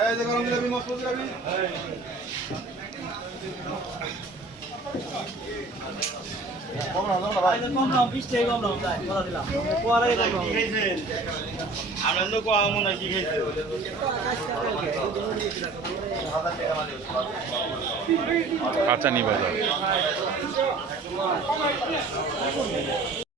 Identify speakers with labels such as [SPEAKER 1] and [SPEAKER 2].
[SPEAKER 1] এই যে গরম
[SPEAKER 2] কম দাম
[SPEAKER 3] আনন্দ কোয়া মনে হয় কি খেয়েছে
[SPEAKER 4] কাঁচানি বাজার।